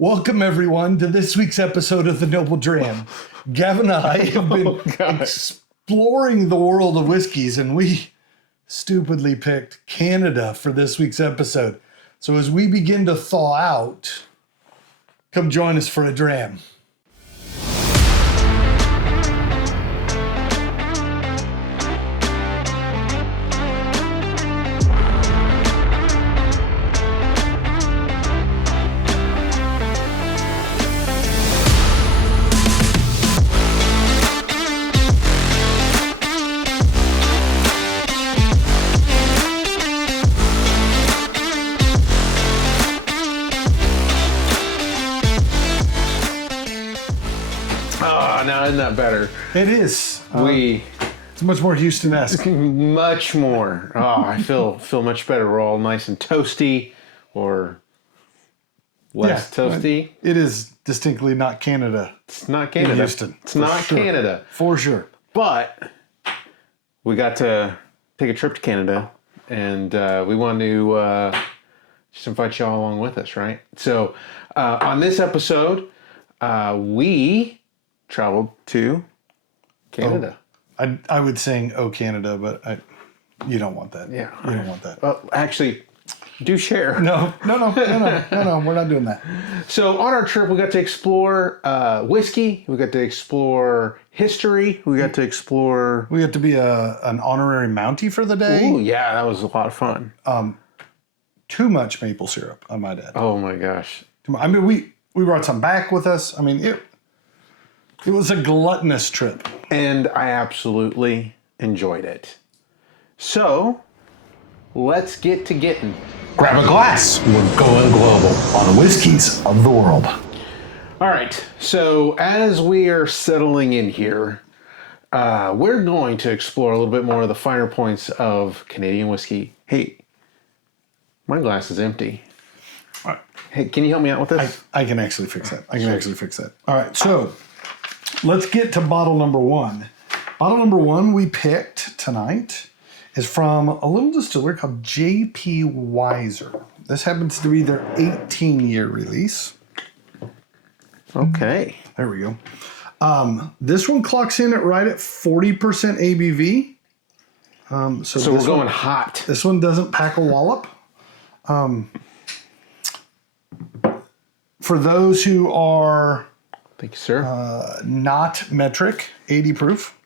Welcome, everyone, to this week's episode of the Noble Dram. Gavin and I have been exploring the world of whiskeys, and we stupidly picked Canada for this week's episode. So as we begin to thaw out, come join us for a dram. Now isn't that better? It is. It's much more Houston-esque. Much more. Oh, I feel much better. We're all nice and toasty, or less toasty. It is distinctly not Canada. It's not Canada. Houston. It's not Canada. For sure. But we got to take a trip to Canada, and we wanted to just invite y'all along with us, right? So on this episode, we traveled to Canada. I would sing "Oh Canada," but you don't want that. Yeah, you don't want that. Well, actually, do share. No. We're not doing that. So on our trip, we got to explore whiskey. We got to explore history. We got to explore. We got to be an honorary Mountie for the day. Ooh, yeah, that was a lot of fun. Too much maple syrup on my dad. Oh my gosh. I mean, we brought some back with us. I mean, it was a gluttonous trip. And I absolutely enjoyed it. So, let's get to getting. Grab a glass. We're going global on the whiskeys of the world. All right. So, as we are settling in here, we're going to explore a little bit more of the finer points of Canadian whiskey. Hey, my glass is empty. All right. Hey, can you help me out with this? I can actually fix that. All right. So, let's get to bottle number one. Bottle number one we picked tonight is from a little distillery called J.P. Weiser. This happens to be their 18-year release. Okay. There we go. This one clocks in right at 40% ABV. So we're going hot. This one doesn't pack a wallop. For those who are... Thank you, sir. Not metric, 80 proof.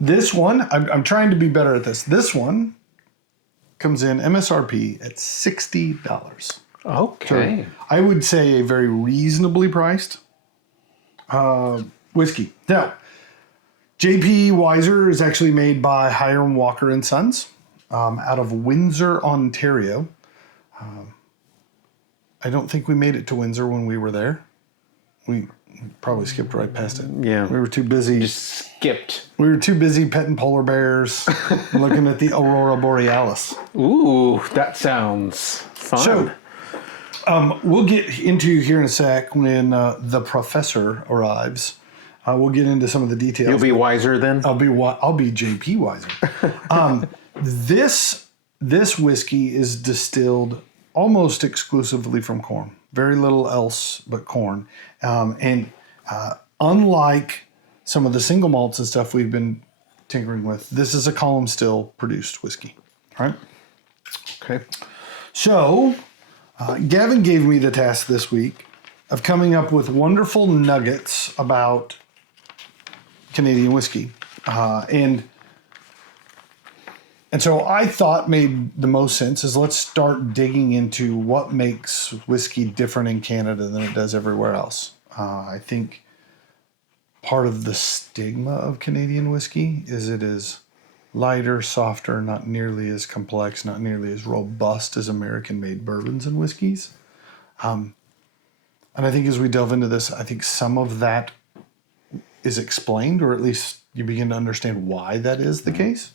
This one, I'm trying to be better at this. This one comes in MSRP at $60. Okay. So I would say a very reasonably priced whiskey. Now, J.P. Weiser is actually made by Hiram Walker and Sons out of Windsor, Ontario. I don't think we made it to Windsor when we were there. We probably skipped right past it. Yeah. We were too busy. Just skipped. We were too busy petting polar bears, looking at the Aurora Borealis. Ooh, that sounds fun. So, we'll get into here in a sec when the professor arrives. We'll get into some of the details. You'll be wiser then? I'll be J.P. Weiser. This whiskey is distilled almost exclusively from corn. Very little else but corn. And unlike some of the single malts and stuff we've been tinkering with, this is a column still produced whiskey. All right? Okay. So, Gavin gave me the task this week of coming up with wonderful nuggets about Canadian whiskey. And so I thought made the most sense is let's start digging into what makes whiskey different in Canada than it does everywhere else. I think part of the stigma of Canadian whiskey is it is lighter, softer, not nearly as complex, not nearly as robust as American-made bourbons and whiskeys. And I think as we delve into this, I think some of that is explained, or at least you begin to understand why that is the case.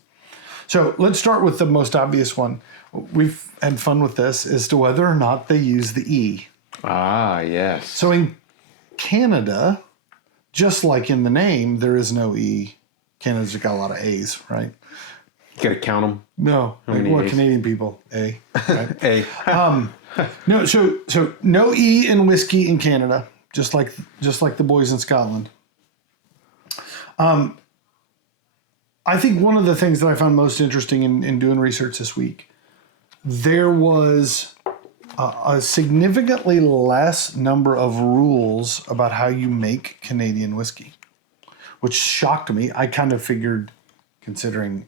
So let's start with the most obvious one. We've had fun with this as to whether or not they use the E. Ah, yes. So in Canada, just like in the name, there is no E. Canada's got a lot of A's, right? You gotta count them. No, like many we're A's? Canadian people. A. Right? A. No, so no E in whiskey in Canada, just like the boys in Scotland. I think one of the things that I found most interesting in doing research this week, there was a significantly less number of rules about how you make Canadian whiskey, which shocked me. I kind of figured, considering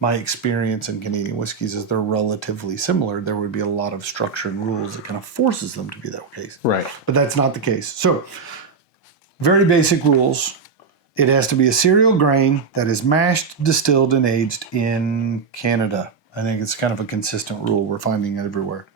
my experience in Canadian whiskeys is they're relatively similar, there would be a lot of structure and rules that kind of forces them to be that case. Right. But that's not the case. So, very basic rules. It has to be a cereal grain that is mashed, distilled, and aged in Canada. I think it's kind of a consistent rule we're finding everywhere.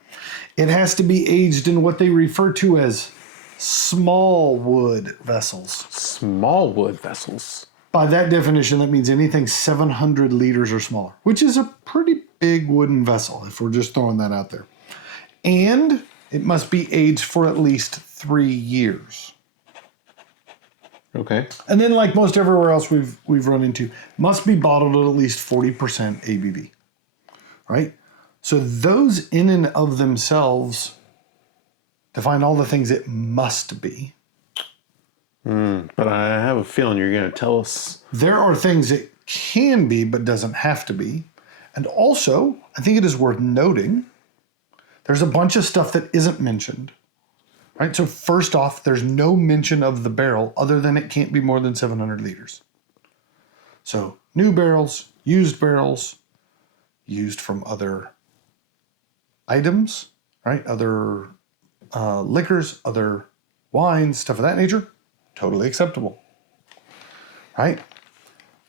It has to be aged in what they refer to as small wood vessels. Small wood vessels. By that definition, that means anything 700 liters or smaller, which is a pretty big wooden vessel, if we're just throwing that out there. And it must be aged for at least 3 years. Okay. And then, like most everywhere else we've run into, must be bottled at least 40% ABV, right? So those in and of themselves define all the things it must be. But I have a feeling you're going to tell us. There are things it can be, but doesn't have to be. And also, I think it is worth noting, there's a bunch of stuff that isn't mentioned. Right? So first off, there's no mention of the barrel other than it can't be more than 700 liters. So new barrels, used from other items, right? Other liquors, other wines, stuff of that nature, totally acceptable, right?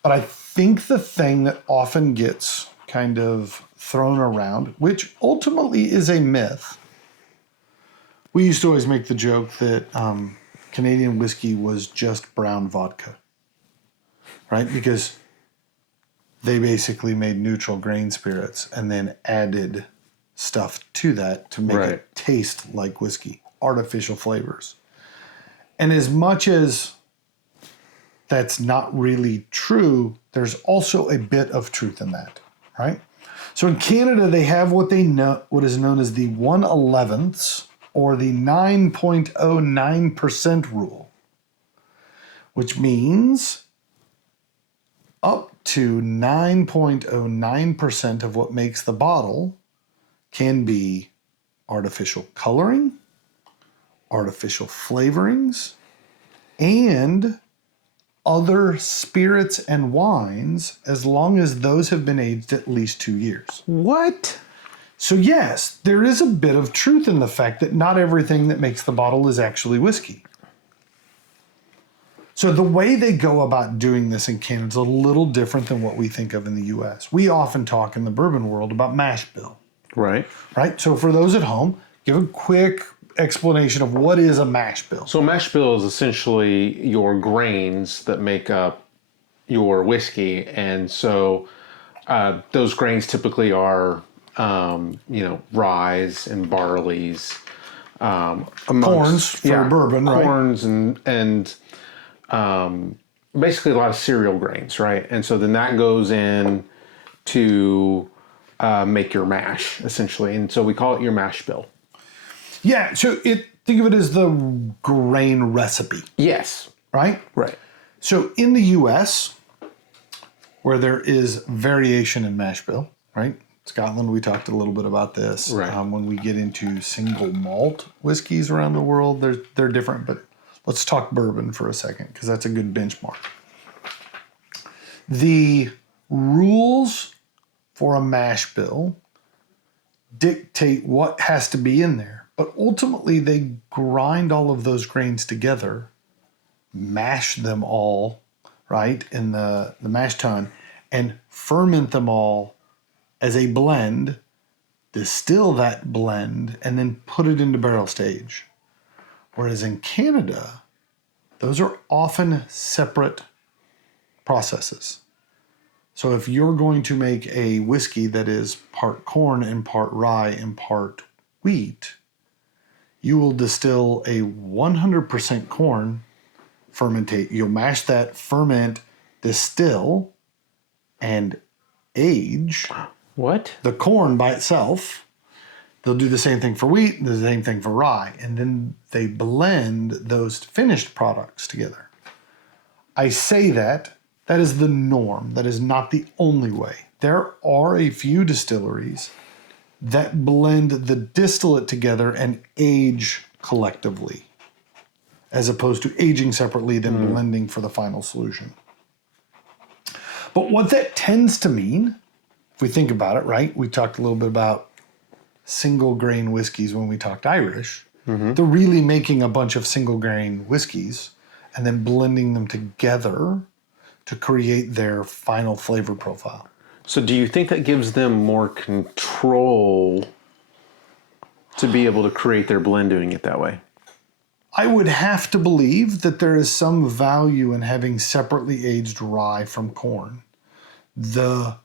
But I think the thing that often gets kind of thrown around, which ultimately is a myth, we used to always make the joke that Canadian whiskey was just brown vodka, right? Because they basically made neutral grain spirits and then added stuff to that to make it taste like whiskey, artificial flavors. And as much as that's not really true, there's also a bit of truth in that, right? So in Canada, they have what is known as the 1/11ths, or the 9.09% rule, which means up to 9.09% of what makes the bottle can be artificial coloring, artificial flavorings, and other spirits and wines, as long as those have been aged at least 2 years. What? So yes, there is a bit of truth in the fact that not everything that makes the bottle is actually whiskey. So the way they go about doing this in Canada is a little different than what we think of in the US. We often talk in the bourbon world about mash bill. Right. Right? So for those at home, give a quick explanation of what is a mash bill. So a mash bill is essentially your grains that make up your whiskey. And so those grains typically are rye and barleys, Corns for bourbon, right? Corns and basically a lot of cereal grains, right? And so then that goes in to make your mash, essentially. And so we call it your mash bill. Yeah, so think of it as the grain recipe, Yes. right? Right. So in the US, where there is variation in mash bill, right? Scotland, we talked a little bit about this. Right. When we get into single malt whiskeys around the world, they're different. But let's talk bourbon for a second, because that's a good benchmark. The rules for a mash bill dictate what has to be in there. But ultimately, they grind all of those grains together, mash them all, right, in the mash tun, and ferment them all as a blend, distill that blend, and then put it into barrel stage. Whereas in Canada, those are often separate processes. So if you're going to make a whiskey that is part corn and part rye and part wheat, you will distill a 100% corn, fermentate. You'll mash that, ferment, distill, and age What? the corn by itself. They'll do the same thing for wheat, the same thing for rye, and then they blend those finished products together. I say that is the norm. That is not the only way. There are a few distilleries that blend the distillate together and age collectively, as opposed to aging separately, then blending for the final solution. But what that tends to mean, if we think about it, right? We talked a little bit about single grain whiskeys when we talked Irish. They're really making a bunch of single grain whiskeys and then blending them together to create their final flavor profile. So do you think that gives them more control to be able to create their blend doing it that way? I would have to believe that there is some value in having separately aged rye from corn. The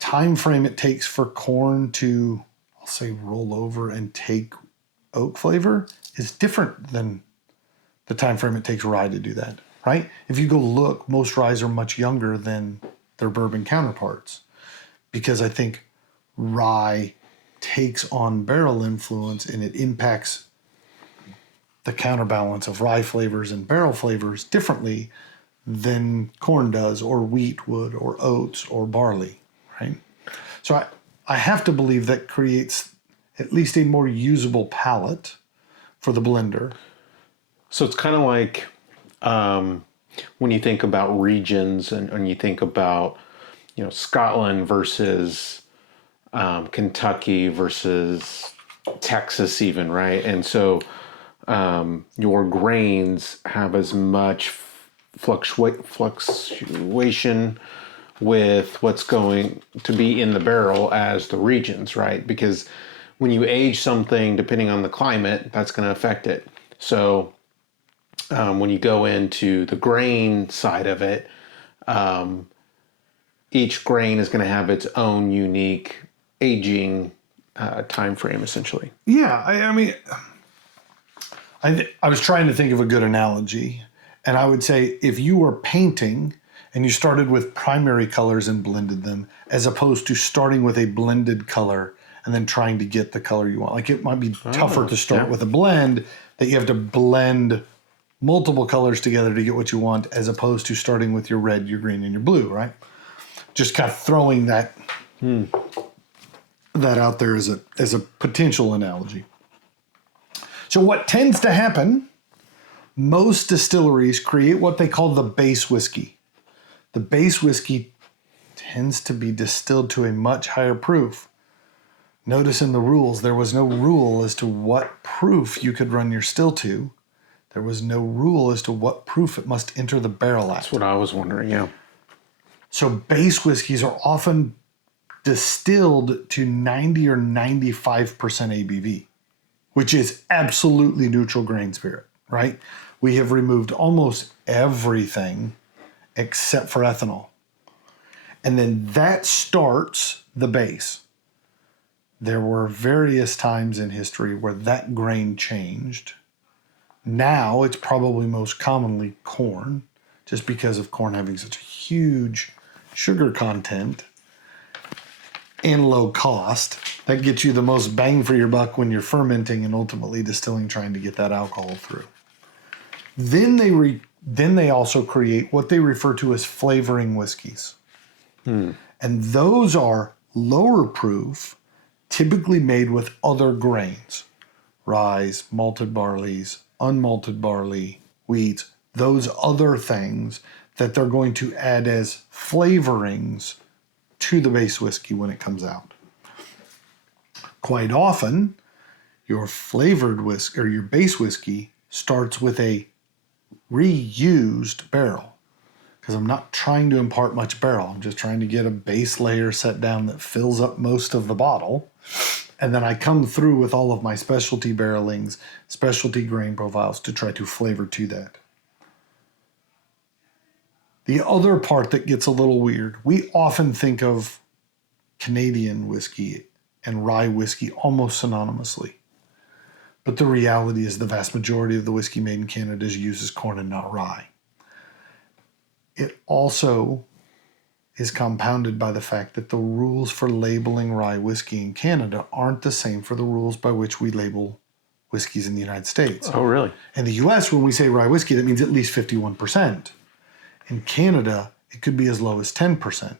time frame it takes for corn to, I'll say, roll over and take oak flavor is different than the time frame it takes rye to do that, right? If you go look, most ryes are much younger than their bourbon counterparts, because I think rye takes on barrel influence and it impacts the counterbalance of rye flavors and barrel flavors differently than corn does, or wheat would, or oats, or barley, right? So I have to believe that creates at least a more usable palate for the blender. So it's kind of like when you think about regions and you think about, Scotland versus Kentucky versus Texas even, right? And so your grains have as much fluctuation with what's going to be in the barrel as the regions, right? Because when you age something, depending on the climate, that's going to affect it. So when you go into the grain side of it, each grain is going to have its own unique aging time frame, essentially. Yeah, I mean, I was trying to think of a good analogy, and I would say if you were painting and you started with primary colors and blended them, as opposed to starting with a blended color and then trying to get the color you want. Like, it might be tougher to start with a blend that you have to blend multiple colors together to get what you want, as opposed to starting with your red, your green, and your blue, right? Just kind of throwing that out there as a potential analogy. So what tends to happen, most distilleries create what they call the base whiskey. The base whiskey tends to be distilled to a much higher proof. Notice in the rules, there was no rule as to what proof you could run your still to. There was no rule as to what proof it must enter the barrel at. That's what I was wondering, yeah. So base whiskeys are often distilled to 90 or 95% ABV, which is absolutely neutral grain spirit, right? We have removed almost everything except for ethanol. And then that starts the base. There were various times in history where that grain changed. Now it's probably most commonly corn, just because of corn having such a huge sugar content and low cost. That gets you the most bang for your buck when you're fermenting and ultimately distilling, trying to get that alcohol through. Then they also create what they refer to as flavoring whiskeys. And those are lower proof, typically made with other grains. Rye, malted barleys, unmalted barley, wheat, those other things that they're going to add as flavorings to the base whiskey when it comes out. Quite often, your flavored whiskey or your base whiskey starts with a reused barrel, because I'm not trying to impart much barrel. I'm just trying to get a base layer set down that fills up most of the bottle. And then I come through with all of my specialty barrelings, specialty grain profiles to try to flavor to that. The other part that gets a little weird, we often think of Canadian whiskey and rye whiskey almost synonymously. But the reality is the vast majority of the whiskey made in Canada uses corn and not rye. It also is compounded by the fact that the rules for labeling rye whiskey in Canada aren't the same for the rules by which we label whiskeys in the United States. Oh, really? In the US, when we say rye whiskey, that means at least 51%. In Canada, it could be as low as 10%.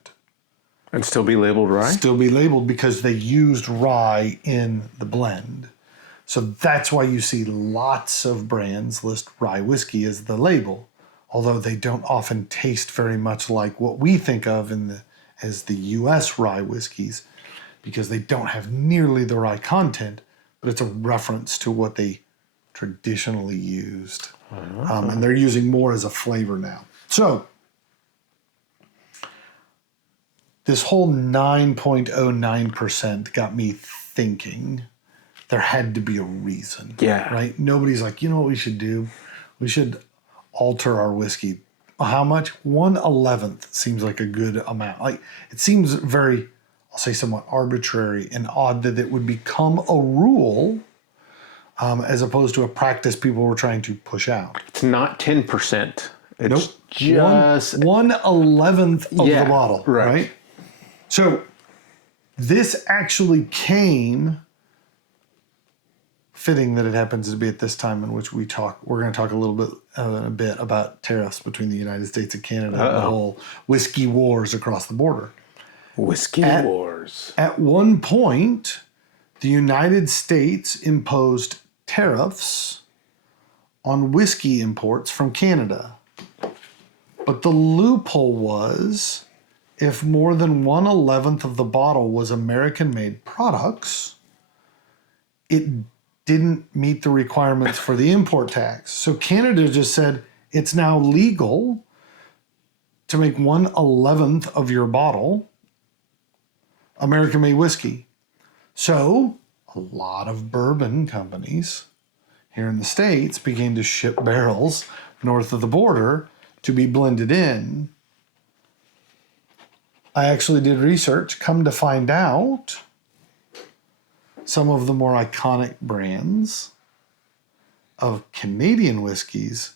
And still be labeled rye? Still be labeled because they used rye in the blend. So that's why you see lots of brands list rye whiskey as the label, although they don't often taste very much like what we think of as the US rye whiskeys, because they don't have nearly the rye content, but it's a reference to what they traditionally used. And they're using more as a flavor now. So this whole 9.09% got me thinking there had to be a reason. Yeah. Right? Nobody's like, you know what we should do? We should alter our whiskey. How much? 1/11 seems like a good amount. Like, it seems very, I'll say, somewhat arbitrary and odd that it would become a rule as opposed to a practice people were trying to push out. It's not 10%. It's Nope. just 1/11 of Yeah, the bottle, right. right? So this actually came, fitting that it happens to be at this time in which we're going to talk a little bit in a bit about tariffs between the United States and Canada and the whole whiskey wars across the border. whiskey wars. At one point, the United States imposed tariffs on whiskey imports from Canada. But the loophole was, if more than 1/11 of the bottle was American-made products, it didn't meet the requirements for the import tax. So Canada just said, it's now legal to make 1/11 of your bottle American-made whiskey. So a lot of bourbon companies here in the States began to ship barrels north of the border to be blended in. I actually did research, come to find out some of the more iconic brands of Canadian whiskeys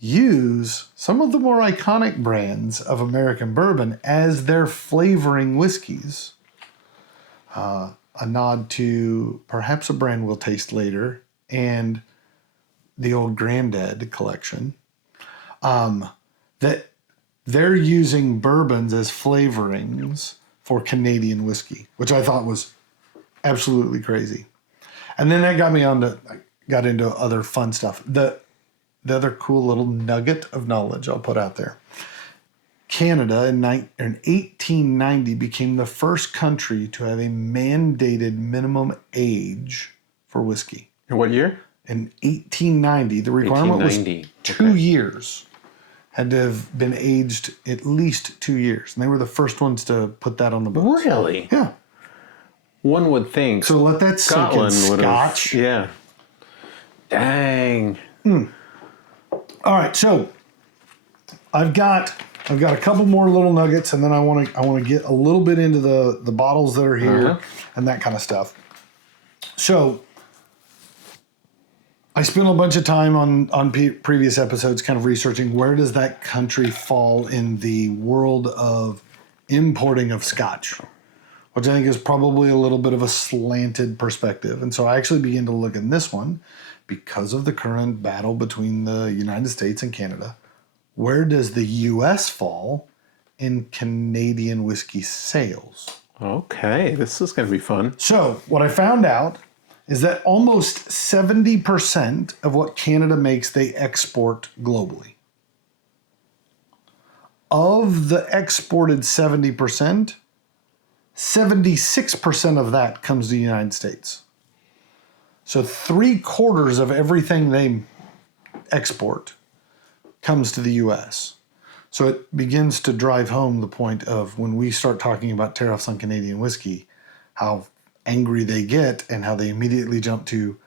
use some of the more iconic brands of American bourbon as their flavoring whiskeys. A nod to perhaps a brand we'll taste later and the old Grandad collection. That they're using bourbons as flavorings for Canadian whiskey, which I thought was absolutely crazy. And then that got me got into other fun stuff. The other cool little nugget of knowledge I'll put out there. Canada in 1890 became the first country to have a mandated minimum age for whiskey. In what year? In 1890, the requirement was 2 years. Had to have been aged at least 2 years. And they were the first ones to put that on the books. Really? Yeah. One would think. So let that sink in. Scotland would have. Scotch. Yeah. Dang. All right, so I've got a couple more little nuggets, and then I want to get a little bit into the bottles that are here and that kind of stuff. So I spent a bunch of time on previous episodes kind of researching where does that country fall in the world of importing of Scotch, which I think is probably a little bit of a slanted perspective. And so I actually began to look in this one because of the current battle between the United States and Canada. Where does the U.S. fall in Canadian whiskey sales? Okay, this is going to be fun. So what I found out is that almost 70% of what Canada makes, they export globally. Of the exported 70%, 76% of that comes to the United States. So 3/4 of everything they export comes to the U.S. So it begins to drive home the point of when we start talking about tariffs on Canadian whiskey, how angry they get and how they immediately jump to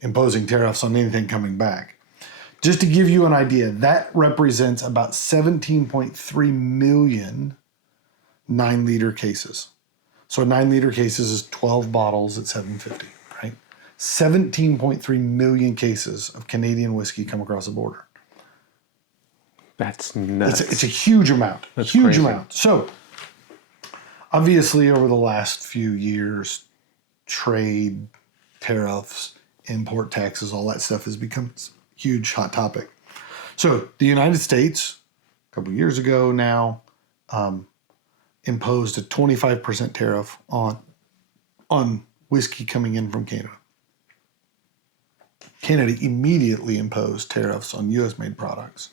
imposing tariffs on anything coming back. Just to give you an idea, that represents about 17.3 million 9-liter cases. So a 9-liter cases is 12 bottles at $7.50, right? 17.3 million cases of Canadian whiskey come across the border. That's nuts. It's a huge amount. That's huge crazy. amount. So obviously over the last few years, trade, tariffs, import taxes, all that stuff has become a huge hot topic. So the United States, a couple years ago now, imposed a 25% tariff on whiskey coming in from Canada. Canada immediately imposed tariffs on U.S.-made products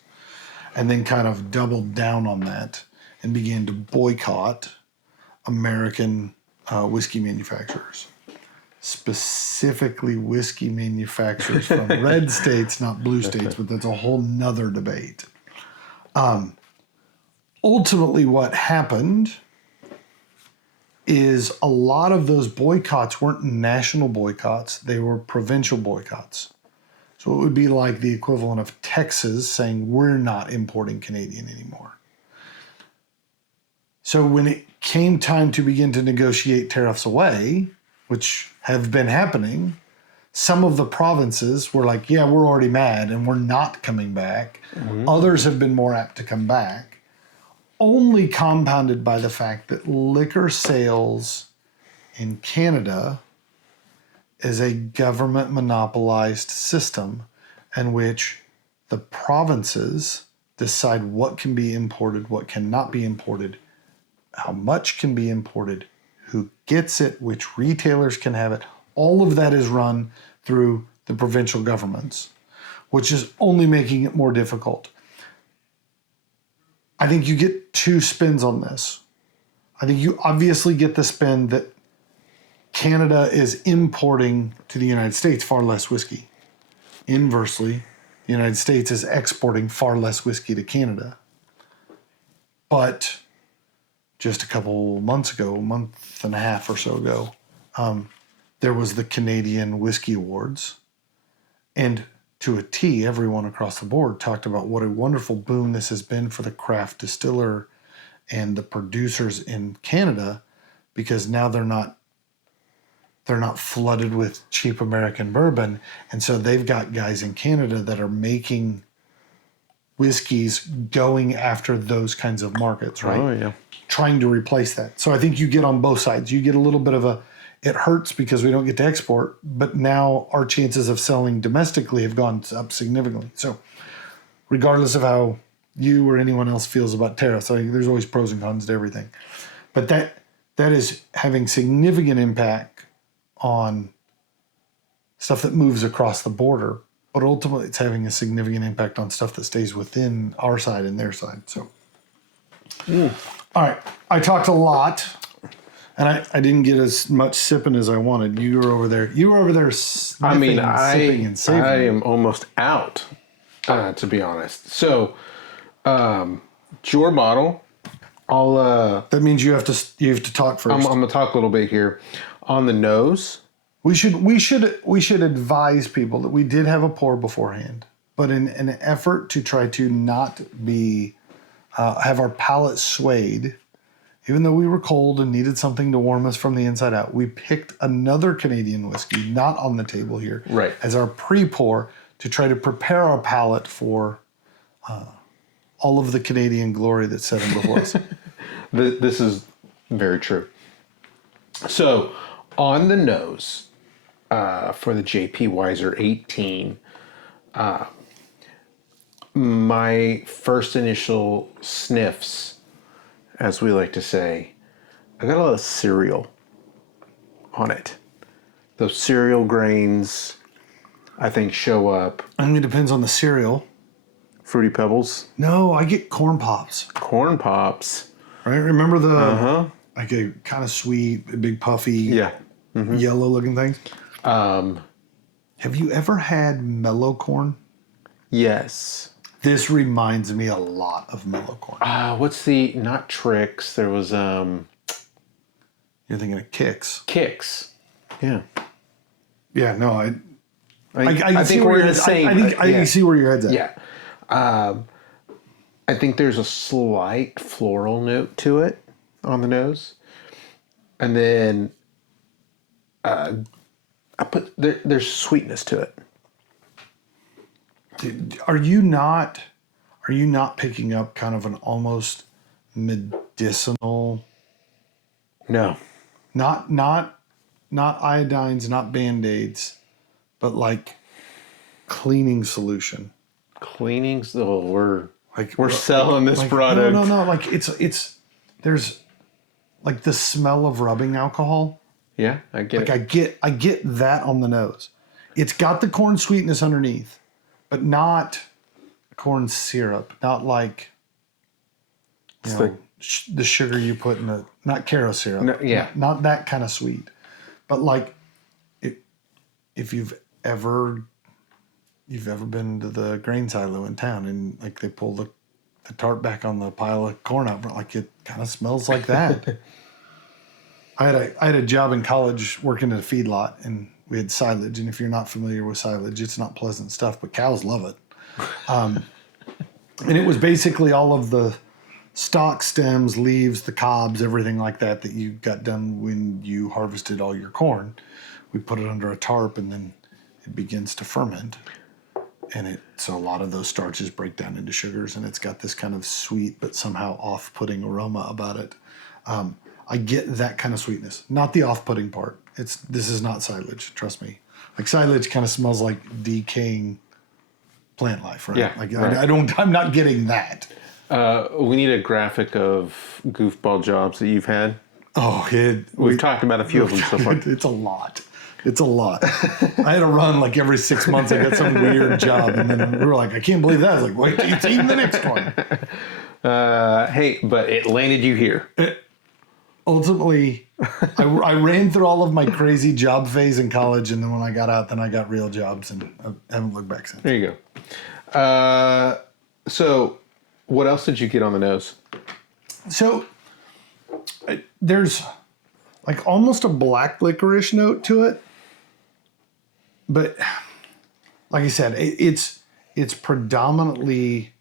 and then kind of doubled down on that and began to boycott American whiskey manufacturers, specifically whiskey manufacturers from red states, not blue states, but that's a whole nother debate. Ultimately, what happened is a lot of those boycotts weren't national boycotts, they were provincial boycotts. So it would be like the equivalent of Texas saying, we're not importing Canadian anymore. So when it came time to begin to negotiate tariffs away, which have been happening, some of the provinces were like, yeah, we're already mad and we're not coming back. Mm-hmm. Others have been more apt to come back, only compounded by the fact that liquor sales in Canada is a government monopolized system in which the provinces decide what can be imported, what cannot be imported, how much can be imported, who gets it, which retailers can have it. All of that is run through the provincial governments, which is only making it more difficult. I think you get two spins on this. I think you obviously get the spin that Canada is importing to the United States far less whiskey. Inversely, the United States is exporting far less whiskey to Canada. But just a couple months ago, a month and a half or so ago, there was the Canadian Whiskey Awards. And to a T, everyone across the board talked about what a wonderful boon this has been for the craft distiller and the producers in Canada, because now they're not flooded with cheap American bourbon. And so they've got guys in Canada that are making whiskeys going after those kinds of markets, right? Oh, yeah. Trying to replace that. So I think you get on both sides. You get a little bit of it hurts because we don't get to export, but now our chances of selling domestically have gone up significantly. So regardless of how you or anyone else feels about tariffs, I think there's always pros and cons to everything. But that is having significant impact on stuff that moves across the border, but ultimately it's having a significant impact on stuff that stays within our side and their side. So, All right, I talked a lot, and I didn't get as much sipping as I wanted. You were over there sniffing and sipping and savoring. I am almost out, to be honest. So, it's your bottle. That means you have to talk first. I'm gonna talk a little bit here. On the nose, we should advise people that we did have a pour beforehand, but in an effort to try to not be have our palate swayed, even though we were cold and needed something to warm us from the inside out, we picked another Canadian whiskey, not on the table here, right, as our pre-pour to try to prepare our palate for all of the Canadian glory that's set in before us. This is very true. So, on the nose, for the J.P. Weiser 18, my first initial sniffs, as we like to say, I got a lot of cereal on it. Those cereal grains, I think, show up. I mean, it depends on the cereal. Fruity Pebbles? No, I get Corn Pops. Corn Pops. Right? Remember the like a kind of sweet, big puffy, yellow looking things? Have you ever had mellow corn? Yes. This reminds me a lot of mellow corn. What's the, not Trix, there was, You're thinking of Kix. Kix. Yeah. Yeah, no, I think we're in the same. I see where your head's at. Yeah. I think there's a slight floral note to it on the nose. And then there's sweetness to it. Are you not picking up kind of an almost medicinal No. Not iodines, not Band-Aids, but like cleaning solution. Cleanings? Oh, we're selling this product. No. Like it's there's like the smell of rubbing alcohol. Yeah, I get Like it. I get that on the nose. It's got the corn sweetness underneath, but not corn syrup. Not like the sugar you put in not Caro syrup. No, yeah. Not that kind of sweet. But like if you've ever been to the grain silo in town and like they pull the tarp back on the pile of corn out front, like it kind of smells like that. I had a job in college working at a feedlot, and we had silage. And if you're not familiar with silage, it's not pleasant stuff, but cows love it. And it was basically all of the stalk, stems, leaves, the cobs, everything like that you got done when you harvested all your corn. We put it under a tarp, and then it begins to ferment. And so a lot of those starches break down into sugars, and it's got this kind of sweet but somehow off-putting aroma about it. I get that kind of sweetness, not the off-putting part. This is not silage, trust me. Like silage kind of smells like decaying plant life, right? Yeah, like right. I'm not getting that. We need a graphic of goofball jobs that you've had. Oh, We've talked about a few of them so far. It's a lot. It's a lot. I had to run like every 6 months. I got some weird job, and then we were like, I can't believe that. I was like, wait, it's even the next one. Hey, but it landed you here. Ultimately, I ran through all of my crazy job phase in college, and then when I got out, then I got real jobs, and I haven't looked back since. There you go. So what else did you get on the nose? So there's like almost a black licorice note to it, but like I said, it's predominantly.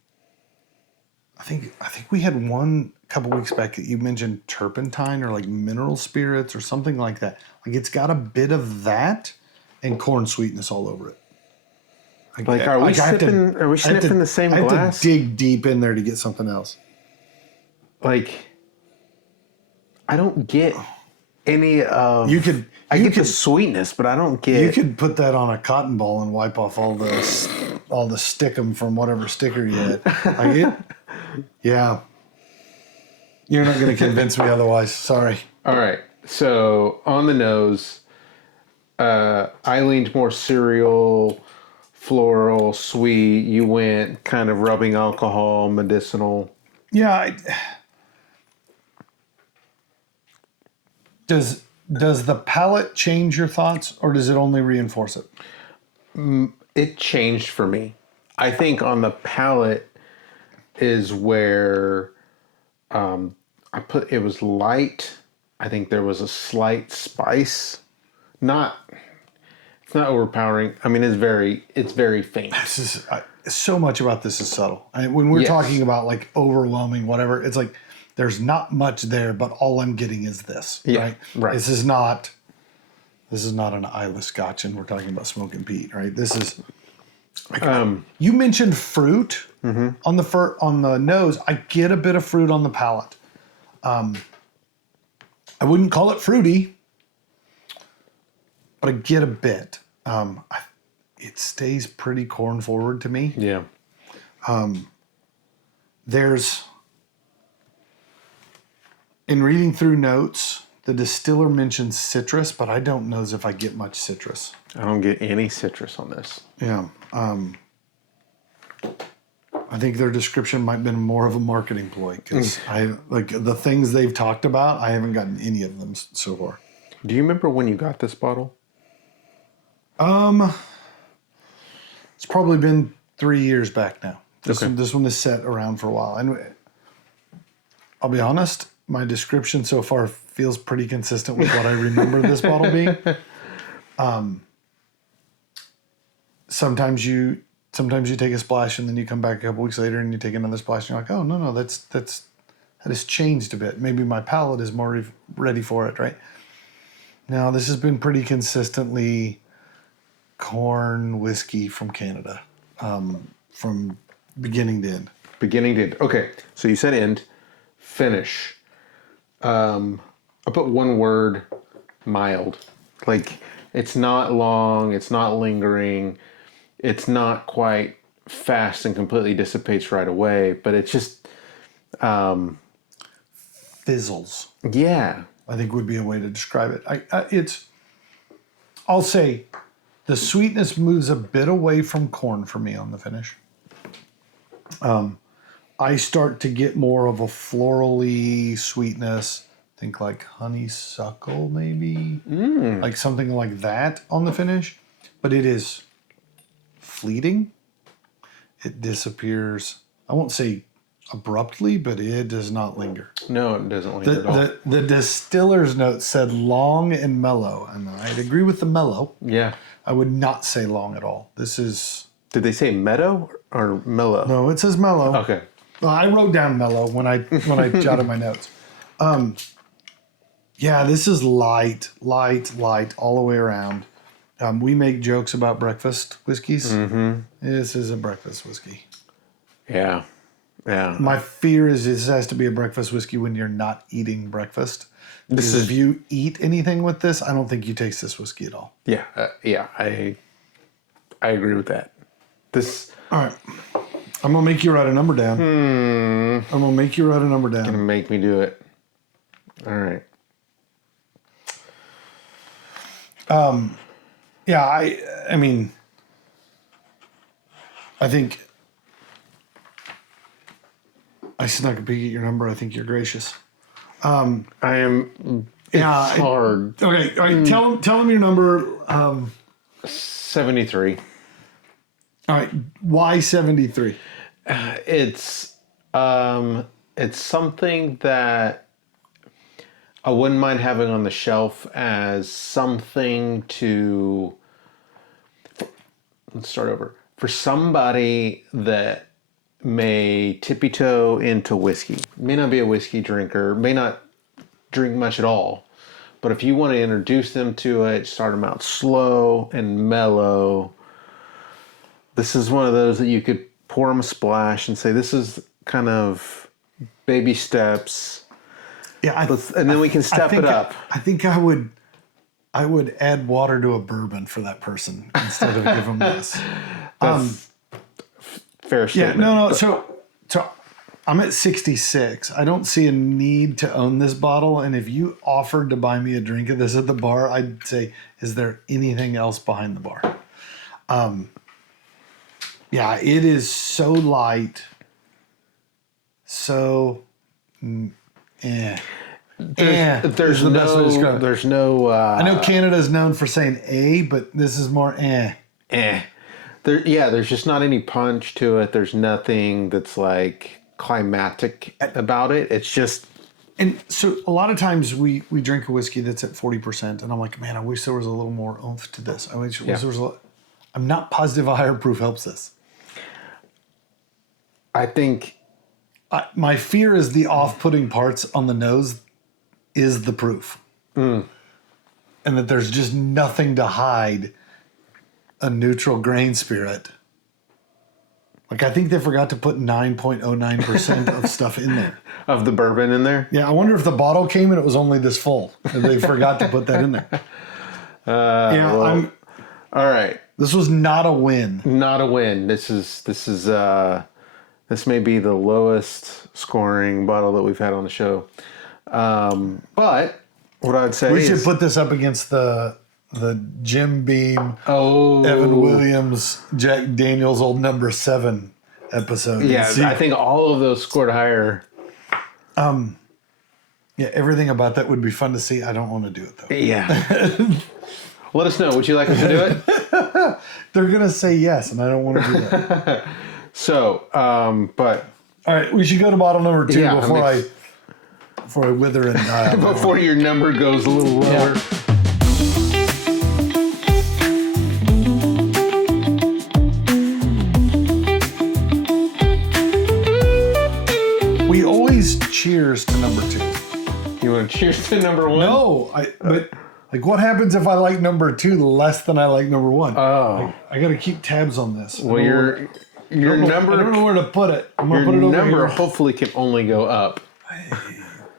I think we had one a couple weeks back that you mentioned turpentine or like mineral spirits or something like that. Like it's got a bit of that and corn sweetness all over it. Like, are we sniffing the same glass? I have to dig deep in there to get something else. Like, I don't get any of. I get the sweetness, but I don't get. You could put that on a cotton ball and wipe off all the stickum from whatever sticker you had. Yeah. You're not going to convince me otherwise. Sorry. All right. So on the nose, I leaned more cereal, floral, sweet. You went kind of rubbing alcohol, medicinal. Yeah. Does the palate change your thoughts, or does it only reinforce it? It changed for me. I think on the palate is where it was light. I think there was a slight spice. It's not overpowering. I mean, it's very faint. So much about this is subtle. When we're talking about like overwhelming whatever, it's like there's not much there, but all I'm getting is this. Yeah, right. This is not an Isla Scotch, and we're talking about Smoking Pete, right? This is. You mentioned fruit on the nose. I get a bit of fruit on the palate. I wouldn't call it fruity, but I get a bit. It stays pretty corn forward to me. Yeah. There's, in reading through notes, the distiller mentions citrus, but I don't know if I get much citrus. I don't get any citrus on this. Yeah. I think their description might have been more of a marketing ploy because the things they've talked about, I haven't gotten any of them so far. Do you remember when you got this bottle? It's probably been 3 years back now. This one is set around for a while. And I'll be honest, my description so far feels pretty consistent with what I remember this bottle being. Sometimes you take a splash and then you come back a couple weeks later and you take another splash and you're like, oh no, that has changed a bit. Maybe my palate is more ready for it, right? Now this has been pretty consistently corn whiskey from Canada, from beginning to end. Beginning to end. Okay, so you said end, finish. I put one word, mild. Like, it's not long, it's not lingering, it's not quite fast and completely dissipates right away, but it's just, Fizzles, yeah. I think would be a way to describe it. I'll say the sweetness moves a bit away from corn for me on the finish. I start to get more of a florally sweetness. Think like honeysuckle, maybe, like something like that on the finish. But it is fleeting. It disappears. I won't say abruptly, but it does not linger. No, it doesn't linger at all. The distiller's note said long and mellow, and I'd agree with the mellow. Yeah. I would not say long at all. This is... Did they say meadow or mellow? No, it says mellow. Okay. Well, I wrote down mellow when I jotted my notes. Yeah, this is light all the way around. We make jokes about breakfast whiskeys. Mm-hmm. This is a breakfast whiskey. Yeah. Yeah. My fear is this has to be a breakfast whiskey when you're not eating breakfast. Because if you eat anything with this, I don't think you taste this whiskey at all. Yeah. I agree with that. This. All right. I'm going to make you write a number down. I'm going to make you write a number down. Gonna make me do it. All right. Yeah, I mean, I think I snuck a peek at your number. I think you're gracious. I am. It's hard. Okay, all right. Tell them your number. 73. All right. Why 73? It's something that I wouldn't mind having on the shelf as something to. Let's start over. For somebody that may tippy toe into whiskey, may not be a whiskey drinker, may not drink much at all, but if you want to introduce them to it, start them out slow and mellow. This is one of those that you could pour them a splash and say, this is kind of baby steps. Yeah, and then we can step it up. I think I would add water to a bourbon for that person instead of give them this. That's fair statement. Yeah, no. So I'm at 66. I don't see a need to own this bottle. And if you offered to buy me a drink of this at the bar, I'd say, is there anything else behind the bar? Yeah, it is so light. So, There's is the best way to describe it. There's no. I know Canada's known for saying but this is more There's just not any punch to it. There's nothing that's like climatic about it. It's just. And so a lot of times we drink a whiskey that's at 40%, and I'm like, man, I wish there was a little more oomph to this. I wish there was I'm not positive a higher proof helps this. I think. My fear is the off-putting parts on the nose is the proof. And that there's just nothing to hide a neutral grain spirit. Like, I think they forgot to put 9.09% of stuff in there. Of the bourbon in there? Yeah, I wonder if the bottle came and it was only this full. And they forgot to put that in there. All right. This was not a win. Not a win. This may be the lowest scoring bottle that we've had on the show. But what I'd say we should put this up against the Jim Beam, Oh, Evan Williams, Jack Daniels old number 7 episode. Yeah, I think all of those scored higher. Yeah, everything about that would be fun to see. I don't want to do it though. Yeah. Let us know. Would you like us to do it? They're gonna say yes, and I don't want to do that. So, but all right, we should go to bottle number 2 before I wither and die. Before your number goes a little lower. Yeah. We always cheers to number 2. You want to cheers to number 1? No, but like, what happens if I like number 2 less than I like number 1? Oh, I got to keep tabs on this. Well, your number. I don't know where to put it. I'm gonna put it over Your number here. hopefully can only go up.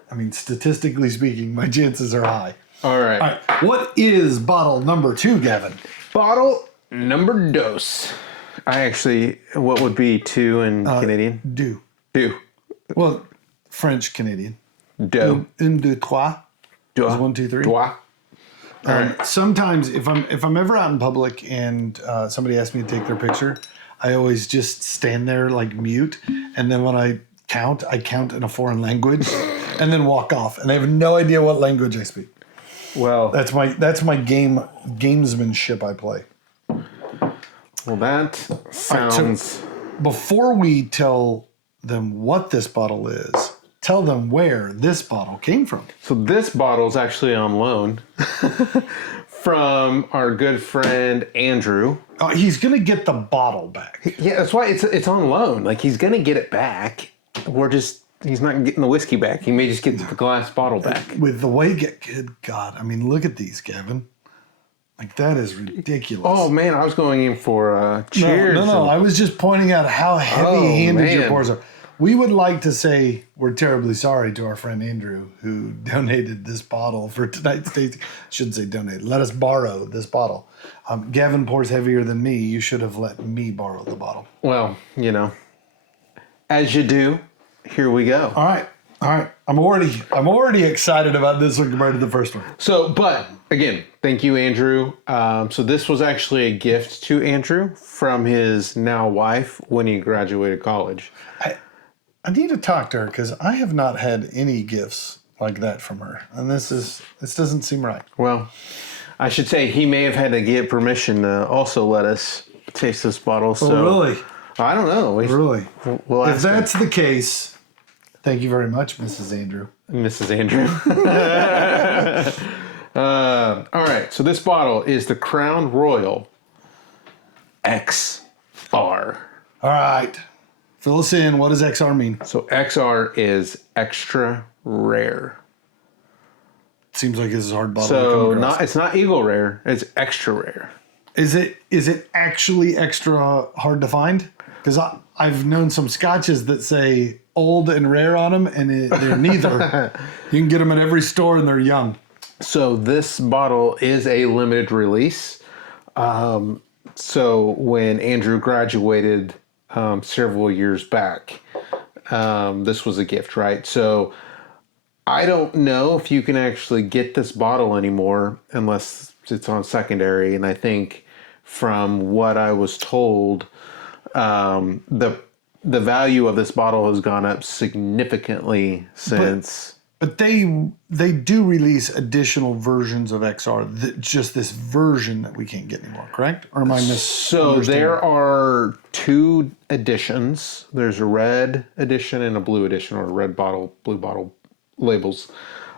I mean, statistically speaking, my chances are high. All right. All right. What is bottle number 2, Gavin? Bottle number dos. What would be 2 in Canadian? Deux. Deux. Well, French Canadian. Deux. Un, deux, trois. Deux. 1, 2, 3. Trois. Sometimes if I'm ever out in public and somebody asks me to take their picture, I always just stand there like mute, and then when I count in a foreign language, and then walk off, and I have no idea what language I speak. Well, That's my gamesmanship I play. well, that sounds. Before we tell them what this bottle is, tell them where this bottle came from. So this bottle is actually on loan from our good friend Andrew. He's gonna get the bottle back. Yeah, that's why it's on loan. Like, he's gonna get it back. He's not getting the whiskey back. He may just get the glass bottle back. With the way good God, I mean, look at these, Gavin. Like, that is ridiculous. Oh man, I was going in for cheers. No. I was just pointing out how heavy-handed your man. pours are. We would like to say we're terribly sorry to our friend Andrew, who donated this bottle for tonight's tasting. Shouldn't say donated. Let us borrow this bottle. Gavin pours heavier than me. You should have let me borrow the bottle. Well, as you do. Here we go. All right. I'm already excited about this one compared to the first one. So, but again, thank you, Andrew. So this was actually a gift to Andrew from his now wife when he graduated college. I need to talk to her because I have not had any gifts like that from her, and this doesn't seem right. Well, I should say he may have had to get permission to also let us taste this bottle. So really? I don't know. Really? We'll If ask that's the case, thank you very much, Mrs. Andrew. Mrs. Andrew. All right. So this bottle is the Crown Royal XR. All right. Fill us in. What does XR mean? So XR is extra rare. Seems like this is a hard bottle to come across. It's not Eagle Rare. It's extra rare. Is it actually extra hard to find? Because I've known some scotches that say old and rare on them, and they're neither. You can get them at every store, and they're young. So this bottle is a limited release. So when Andrew graduated several years back, this was a gift, right? So I don't know if you can actually get this bottle anymore unless it's on secondary. And I think from what I was told, the value of this bottle has gone up significantly since. But they do release additional versions of XR. Just this version that we can't get anymore, correct? Or am I So there are 2 editions. There's a red edition and a blue edition, or a red bottle, blue bottle labels.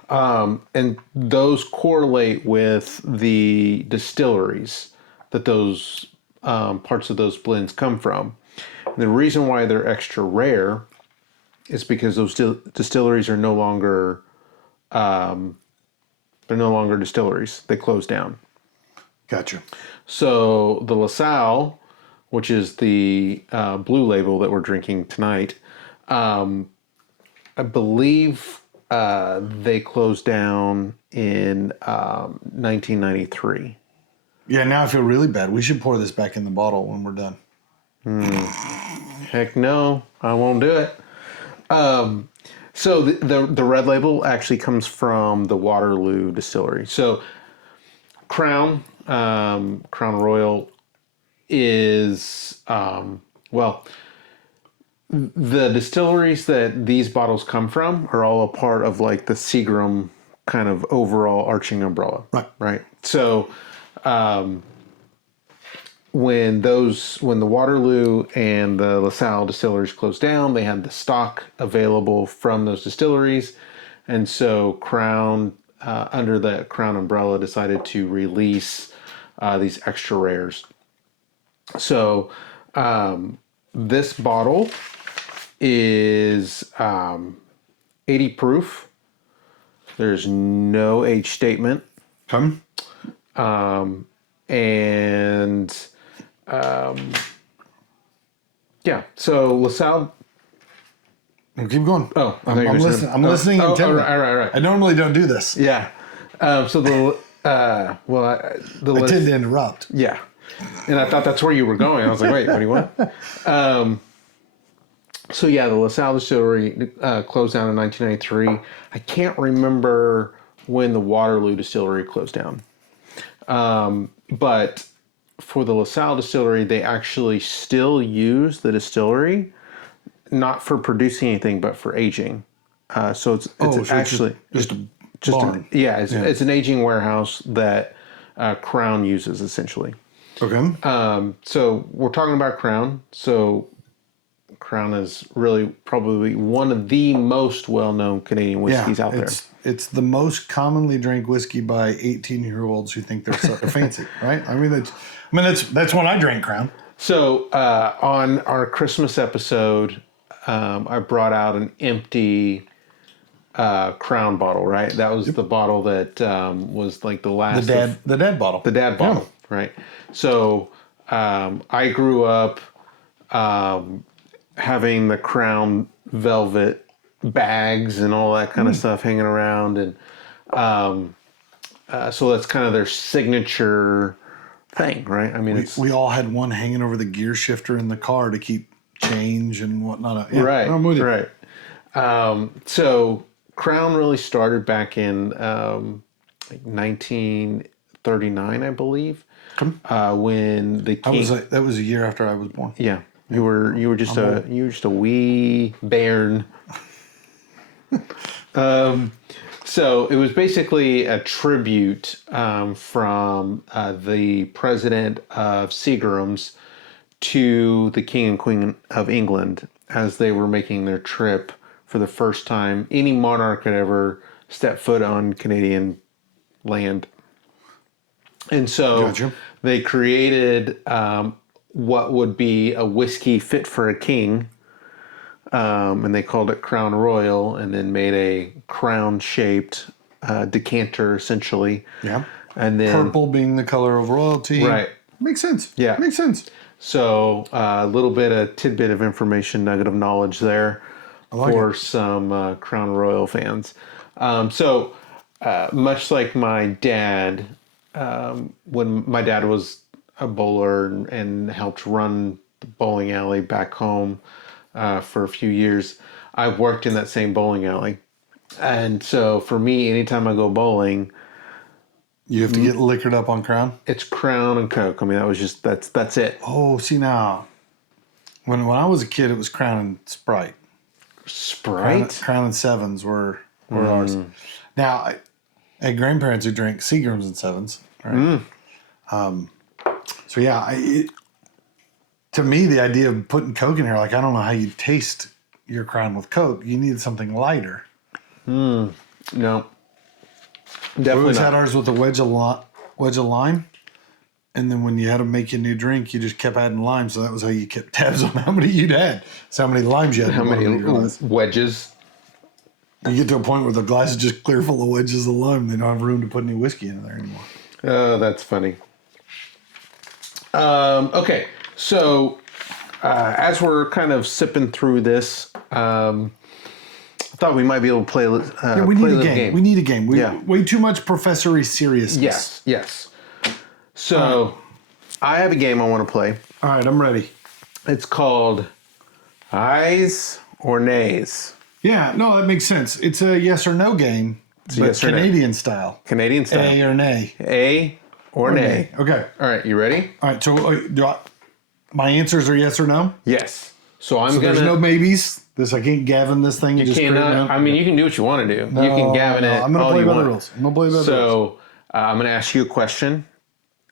And those correlate with the distilleries that those parts of those blends come from. And the reason why they're extra rare is because those distilleries are no longer distilleries. They closed down. Gotcha. So the LaSalle, which is the blue label that we're drinking tonight, I believe they closed down in 1993. Yeah, now I feel really bad. We should pour this back in the bottle when we're done. Heck no, I won't do it. So the red label actually comes from the Waterloo distillery. So Crown Royal is, the distilleries that these bottles come from are all a part of like the Seagram kind of overall arching umbrella. Right. So, when the Waterloo and the LaSalle distilleries closed down, they had the stock available from those distilleries. And so Crown, under the Crown umbrella, decided to release these extra rares. So this bottle is 80 proof. There's no age statement. Yeah, so LaSalle Keep going. Oh, I thought you I'm were saying- listening. I'm listening Oh, intently. all right. I normally don't do this. Yeah. So the I tend to interrupt. Yeah. And I thought that's where you were going. I was like, wait, what do you want? So yeah, the LaSalle distillery closed down in 1993. I can't remember when the Waterloo distillery closed down. But for the LaSalle distillery, they actually still use the distillery, not for producing anything, but for aging. So it's actually just a barn. It's an aging warehouse that Crown uses essentially. Okay. So we're talking about Crown. So Crown is really probably one of the most well-known Canadian whiskeys out there. It's the most commonly drank whiskey by 18-year-olds who think they're so fancy, right? That's when I drank Crown. So on our Christmas episode, I brought out an empty Crown bottle, right? That was the bottle that was like the last the dad bottle. The dad bottle, right? So I grew up having the Crown velvet bags and all that kind of stuff hanging around, and so that's kind of their signature thing, right? I mean, we all had one hanging over the gear shifter in the car to keep change and whatnot. Yeah, right, I'm with you. right. So Crown really started back in 1939, I believe, when the king. That was a year after I was born. Yeah, you were just a wee bairn. So it was basically a tribute from the president of Seagram's to the King and Queen of England as they were making their trip for the first time any monarch had ever stepped foot on Canadian land. And so they created what would be a whiskey fit for a king. And they called it Crown Royal, and then made a crown-shaped decanter, essentially. Yeah. And then purple being the color of royalty. Right. Makes sense. Yeah. Makes sense. So a little bit of tidbit of information, nugget of knowledge there for some Crown Royal fans. So much like my dad, when my dad was a bowler and helped run the bowling alley back home, for a few years, I worked in that same bowling alley. And so for me, anytime I go bowling, you have to get liquored up on Crown? It's Crown and Coke. I mean, that's it. Oh, see now, when I was a kid, it was Crown and Sprite. Sprite? Crown and Sevens were ours. Now, I had grandparents who drank Seagrams and Sevens. Right? So yeah, to me, the idea of putting Coke in here, like, I don't know how you taste your Crown with Coke. You need something lighter. No. We Definitely always not. had ours with a wedge of lime. And then when you had to make a new drink, you just kept adding lime. So that was how you kept tabs on how many you'd had. So how many limes you had. How many wedges? You get to a point where the glass is just clear full of wedges of lime. They don't have room to put any whiskey in there anymore. Oh, that's funny. Okay. So, as we're kind of sipping through this, I thought we might be able to play. We need a game. We need a game. Way too much professory seriousness. Yes. So, I have a game I want to play. All right, I'm ready. It's called Ayes or Nays. Yeah, no, that makes sense. It's a yes or no game, but yes or no. Canadian style. Canadian style. A or nay. A or nay. Okay. All right, you ready? All right, so my answers are yes or no? Yes. So there's no maybes. I can't Gavin this thing. You cannot. I mean, you can do what you want to do. You can Gavin it. I'm going to play by the rules. So I'm going to ask you a question.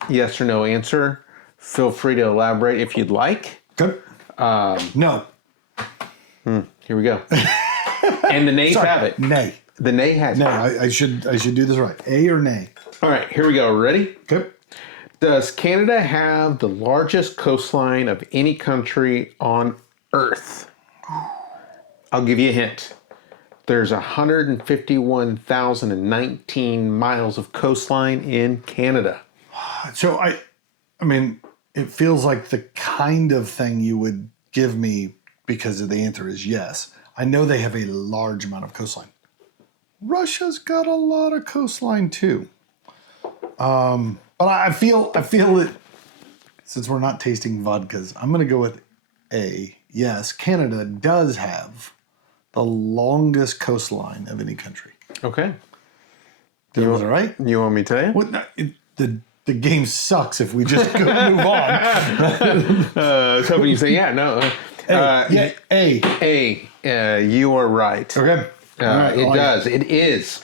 Yes or no answer. Feel free to elaborate if you'd like. Good. No. Here we go. And the nays have it. Nay. The nay has it. No, I should do this right. A or nay? All right, here we go. Ready? Okay. Does Canada have the largest coastline of any country on Earth? I'll give you a hint. There's 151,019 miles of coastline in Canada. So I mean, it feels like the kind of thing you would give me because the answer is yes. I know they have a large amount of coastline. Russia's got a lot of coastline too. But I feel it, since we're not tasting vodkas, I'm going to go with A. Yes, Canada does have the longest coastline of any country. Okay. Was it right? You want me to tell you? What, the game sucks if we just go move on. I was hoping you say, yeah, no. A. You are right. Okay. Right, it does. It is.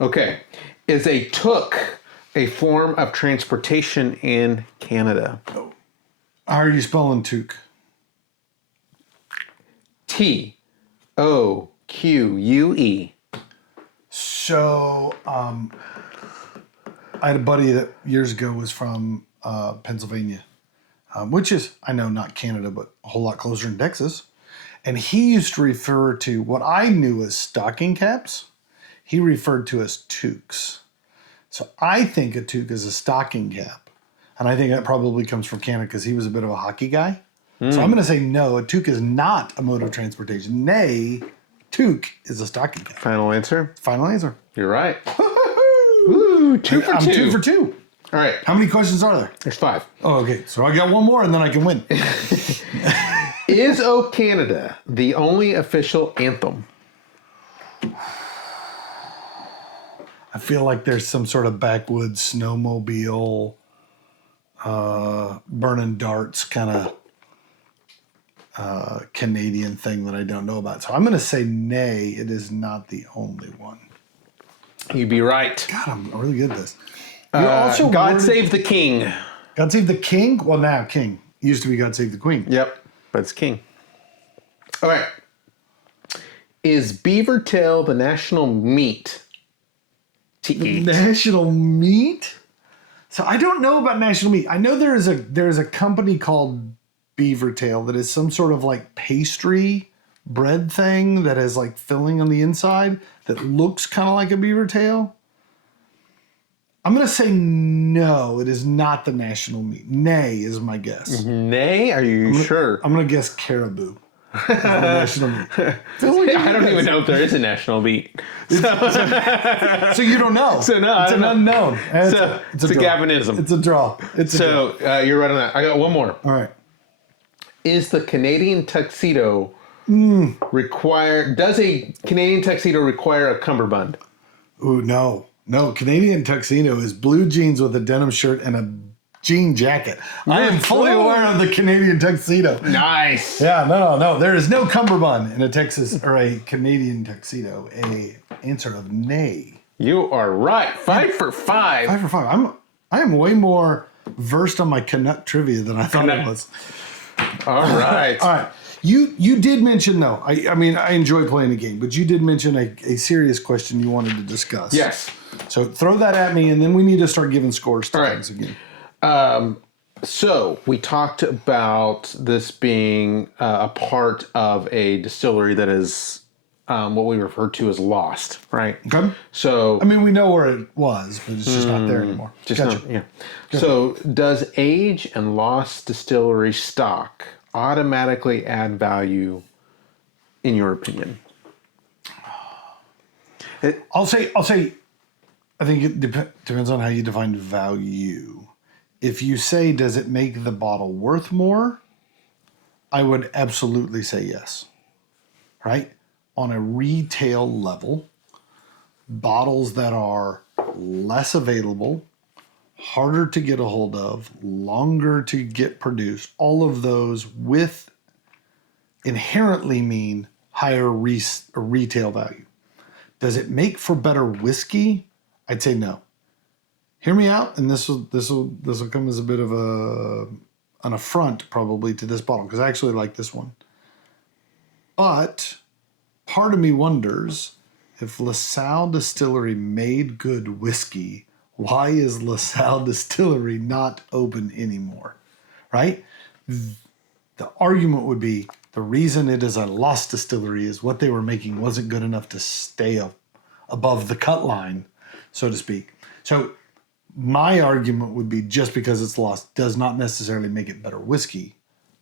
Okay. Is a took a form of transportation in Canada? How are you spelling toque? Toque. So, I had a buddy that years ago was from Pennsylvania, which is, I know, not Canada, but a whole lot closer in Texas. And he used to refer to what I knew as stocking caps. He referred to as toques. So I think a toque is a stocking cap. And I think that probably comes from Canada because he was a bit of a hockey guy. So I'm going to say no, a toque is not a mode of transportation. Nay, toque is a stocking cap. Final answer? Final answer. You're right. Woo, two for I'm two. 2 for 2. All right. How many questions are there? There's 5. Oh, okay. So I got one more and then I can win. Is O Canada the only official anthem? I feel like there's some sort of backwoods snowmobile, burning darts kind of Canadian thing that I don't know about. So I'm going to say nay, it is not the only one. You'd be right. God, I'm really good at this. God Save the King. God Save the King? Well, now King. Used to be God Save the Queen. Yep, but it's King. All right. Is beaver tail the national meat to eat? National meat? So I don't know about national meat. I know there is a company called Beaver Tail that is some sort of like pastry bread thing that has like filling on the inside that looks kind of like a beaver tail. I'm going to say no, it is not the national meat. Nay is my guess. Nay? Are you sure? I'm going to guess caribou. Is the national meat. I don't even know if there is a national meat. So you don't know. So no, it's an unknown. It's a draw. Gavinism. It's a draw. You're right on that. I got one more. All right. Is the Canadian tuxedo require? Does a Canadian tuxedo require a cummerbund? Ooh, no. No, Canadian tuxedo is blue jeans with a denim shirt and a jean jacket. I am fully aware of the Canadian tuxedo. Nice. Yeah, no. There is no cummerbund in a Texas or a Canadian tuxedo. A answer of nay. You are right. 5 for 5. 5 for 5. I am way more versed on my Canuck trivia than I thought I was. All right. All right. You did mention, though, I mean, I enjoy playing the game, but you did mention a serious question you wanted to discuss. Yes. So throw that at me, and then we need to start giving scores to All right. things again. So we talked about this being a part of a distillery that is what we refer to as lost, right? Okay. So I mean, we know where it was, but it's just not there anymore. Gotcha. yeah. So does age and lost distillery stock automatically add value, in your opinion? I'll say. I think it depends on how you define value. If you say, does it make the bottle worth more? I would absolutely say yes. Right? On a retail level, bottles that are less available, harder to get a hold of, longer to get produced, all of those with inherently mean higher retail value. Does it make for better whiskey? I'd say no. Hear me out, and this will come as a bit of an affront probably to this bottle, because I actually like this one. But part of me wonders, if LaSalle Distillery made good whiskey, why is LaSalle Distillery not open anymore? Right? The argument would be the reason it is a lost distillery is what they were making wasn't good enough to stay up above the cut line, so to speak. So my argument would be just because it's lost does not necessarily make it better whiskey.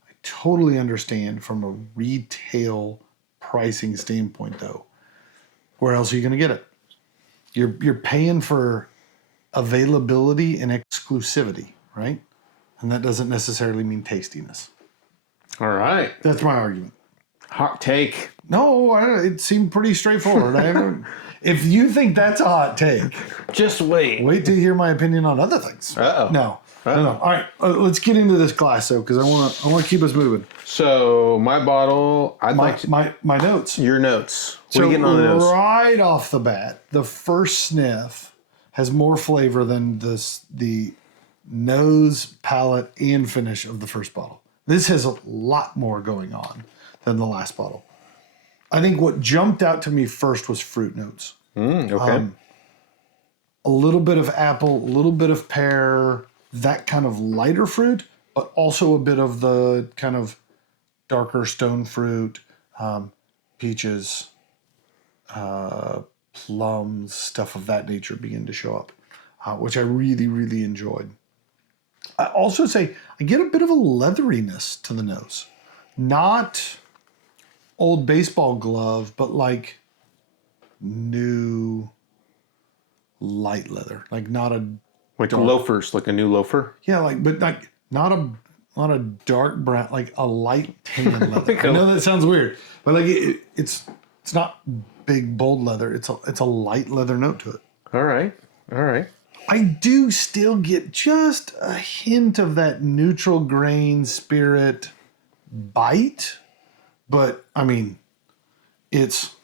I totally understand from a retail pricing standpoint, though, where else are you going to get it? You're paying for availability and exclusivity, right? And that doesn't necessarily mean tastiness. All right. That's my argument. Hot take. No, it seemed pretty straightforward. If you think that's a hot take, Just wait. wait to hear my opinion on other things. Uh-oh. No. All right, let's get into this glass though, because I want to keep us moving. So my bottle, My notes. your notes. What So are you getting on the nose? right off the bat, the first sniff has more flavor than the nose, palate, and finish of the first bottle. This has a lot more going on than the last bottle. I think what jumped out to me first was fruit notes. Okay. A little bit of apple, a little bit of pear, that kind of lighter fruit, but also a bit of the kind of darker stone fruit, peaches, plums, stuff of that nature begin to show up, which I really, really enjoyed. I also say I get a bit of a leatheriness to the nose. Not old baseball glove, but like new light leather. Like not a Like loafers, like a new loafer. yeah, but not a dark brown, like a light tan leather. I know that sounds weird, but like it's not big bold leather. It's a light leather note to it. All right. I do still get just a hint of that neutral grain spirit bite, but I mean, it's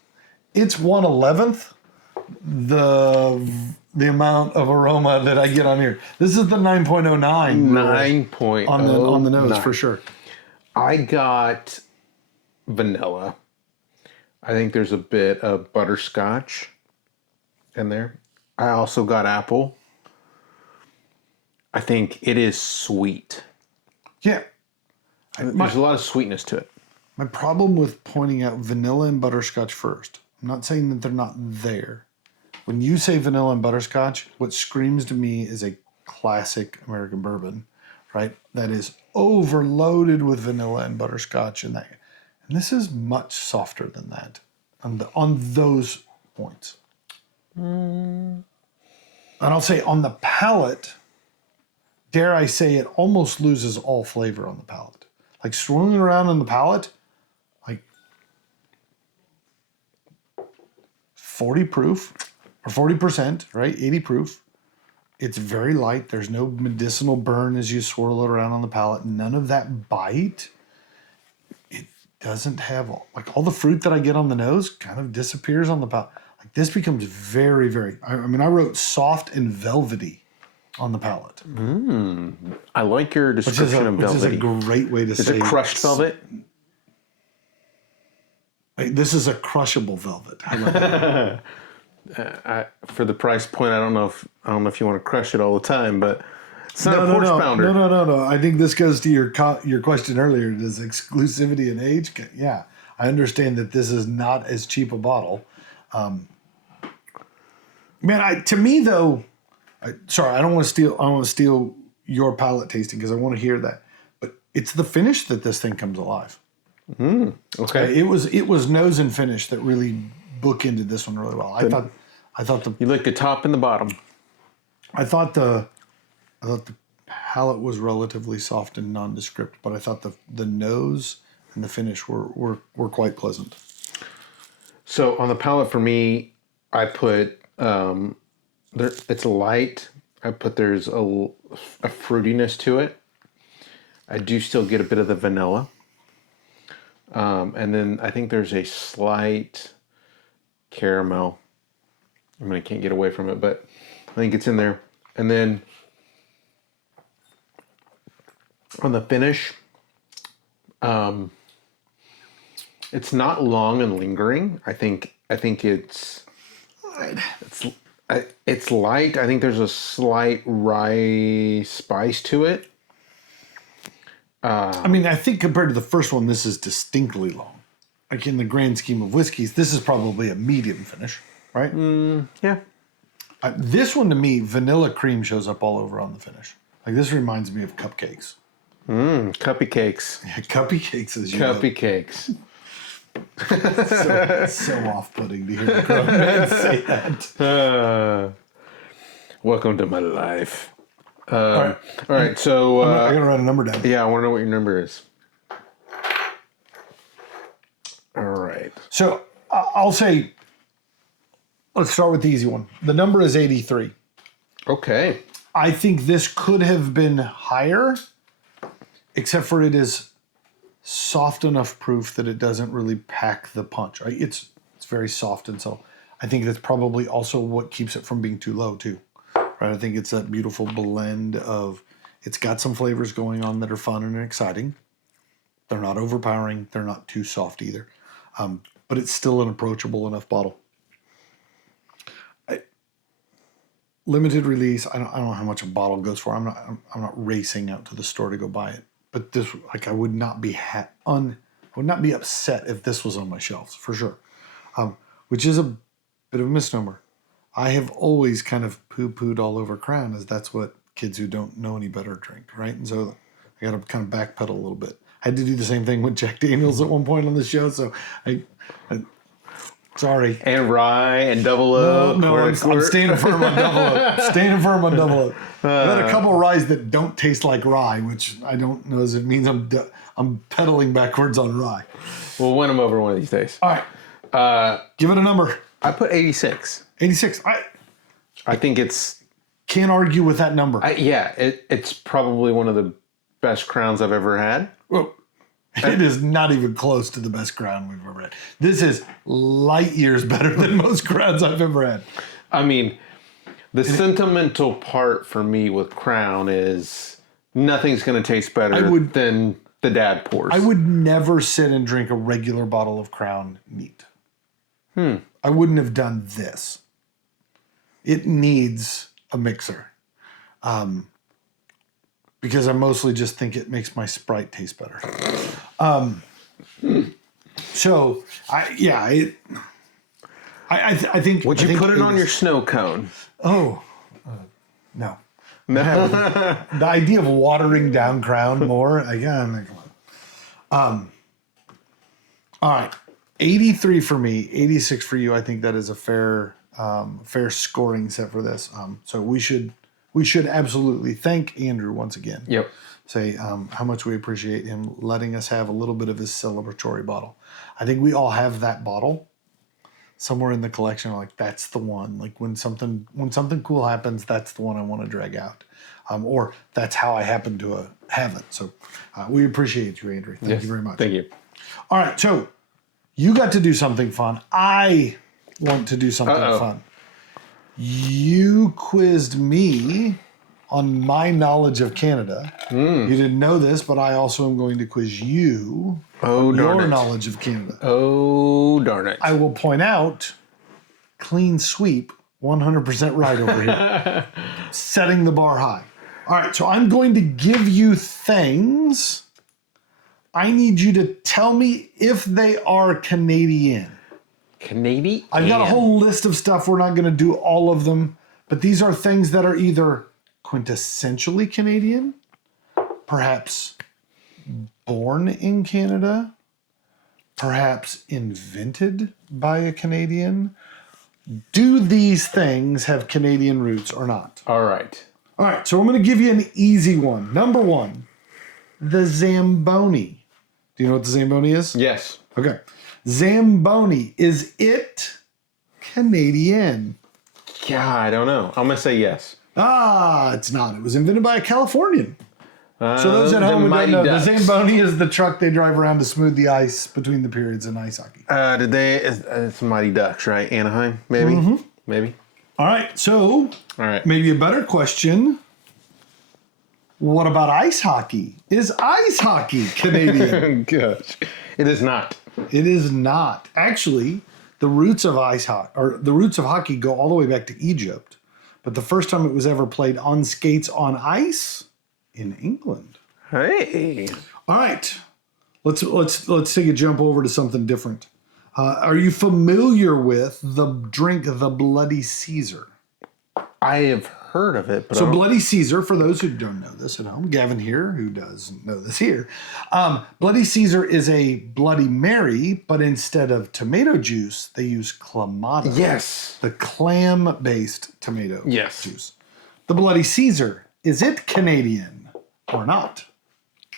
1/11th the amount of aroma that I get on here. This is the 9.09 9.09 on the nose for sure. I got vanilla. I think there's a bit of butterscotch in there. I also got apple. I think it is sweet. Yeah. There's a lot of sweetness to it. My problem with pointing out vanilla and butterscotch first, I'm not saying that they're not there. When you say vanilla and butterscotch, what screams to me is a classic American bourbon, right? That is overloaded with vanilla and butterscotch and that. And this is much softer than that on those points. And I'll say on the palate, dare I say it almost loses all flavor on the palate. Like swirling around on the palate, like 40 proof or 40%, right? 80 proof. It's very light. There's no medicinal burn as you swirl it around on the palate. None of that bite. It doesn't have, like all the fruit that I get on the nose kind of disappears on the palate. Like this becomes very, very, I wrote soft and velvety on the palate. I like your description of velvety. Which is a great way to say it. Is it crushed velvet? This is a crushable velvet. How about that? For the price point, I don't know if you want to crush it all the time, but it's not a porch pounder. No. I think this goes to your question earlier. Does exclusivity and age? Yeah, I understand that this is not as cheap a bottle. To me though, sorry, I don't want to steal your palate tasting because I want to hear that. But it's the finish that this thing comes alive. Okay. It was nose and finish that really bookended this one really well. I thought You like the top and the bottom. I thought the palate was relatively soft and nondescript, but I thought the nose and the finish were quite pleasant. So on the palate for me, I put it's light. I put there's a fruitiness to it. I do still get a bit of the vanilla. And then I think there's a slight caramel. I can't get away from it, but I think it's in there. And then on the finish, it's not long and lingering. I think it's light. I think there's a slight rye spice to it. I think compared to the first one, this is distinctly long. Like in the grand scheme of whiskeys, this is probably a medium finish, right? Yeah. This one to me, vanilla cream shows up all over on the finish. Like this reminds me of cupcakes. Cuppy cakes. Yeah, cuppy cakes as you Cuppy cakes. So off-putting to hear the grown man say that. Welcome to my life. All right. So I gotta write a number down. yeah, I want to know what your number is. All right. So I'll say, let's start with the easy one. The number is 83. Okay. I think this could have been higher, except for it is soft enough proof that it doesn't really pack the punch. Right? It's very soft and subtle. I think that's probably also what keeps it from being too low too. Right? I think it's that beautiful blend of, it's got some flavors going on that are fun and exciting. They're not overpowering. They're not too soft either. But it's still an approachable enough bottle. Limited release. I don't know how much a bottle goes for. I'm not racing out to the store to go buy it. But this, like, I would not be upset if this was on my shelves for sure. Which is a bit of a misnomer. I have always kind of poo-pooed all over Crown, as that's what kids who don't know any better drink, right? And so I got to kind of backpedal a little bit. I had to do the same thing with Jack Daniels at one point on the show, so I sorry. And rye and double oak. No, I'm staying firm on double oak. Staying firm on double oak. I've had a couple of ryes that don't taste like rye, which I don't know as it means I'm pedaling backwards on rye. We'll win them over one of these days. All right. Give it a number. I put 86. 86. I think it's... Can't argue with that number. It's probably one of the best Crowns I've ever had. Well, it is not even close to the best Crown we've ever had. This is light years better than most Crowns I've ever had. I mean, the sentimental part for me with Crown is nothing's going to taste better than the dad pours. I would never sit and drink a regular bottle of Crown neat. I wouldn't have done this. It needs a mixer. Because I mostly just think it makes my Sprite taste better. So, I think... Would you put it on your snow cone? Oh, no. The idea of watering down Crown more, again, come on. All right. 83 for me, 86 for you. I think that is a fair scoring set for this. So we should absolutely thank Andrew once again. Yep. Say how much we appreciate him letting us have a little bit of his celebratory bottle. I think we all have that bottle somewhere in the collection. Like, that's the one. Like, when something cool happens, that's the one I want to drag out. Or that's how I happen to have it. So we appreciate you, Andrew. Thank you very much. Thank you. All right, so you got to do something fun. I want to do something fun. You quizzed me on my knowledge of Canada. You didn't know this, but I also am going to quiz you on your knowledge of Canada. Oh, darn it. I will point out, clean sweep, 100% right over here. Setting the bar high. All right, so I'm going to give you things. I need you to tell me if they are Canadian. Canadian? I've got a whole list of stuff. We're not going to do all of them, but these are things that are either quintessentially Canadian, perhaps born in Canada, perhaps invented by a Canadian. Do these things have Canadian roots or not? All right. All right, so I'm going to give you an easy one. Number one, the Zamboni. Do you know what the Zamboni is? Yes. Okay. Zamboni, is it Canadian? Yeah, I don't know. I'm going to say yes. It's not. It was invented by a Californian. So those at home who don't know, the Zamboni is the truck they drive around to smooth the ice between the periods in ice hockey. It's Mighty Ducks, right? Anaheim, maybe? Mm-hmm. Maybe. All right, so maybe a better question. What about ice hockey? Is ice hockey Canadian? Gosh. It is not. It is not. Actually, the roots of hockey go all the way back to Egypt. But the first time it was ever played on skates on ice in England. Hey. All right. Let's take a jump over to something different. Are you familiar with the drink, the Bloody Caesar? I have heard of it, but So Bloody Caesar, for those who don't know this at home, Gavin here, who doesn't know this here, Bloody Caesar is a Bloody Mary, but instead of tomato juice, they use Clamato. Yes. The clam-based tomato Yes. juice. The Bloody Caesar, is it Canadian or not?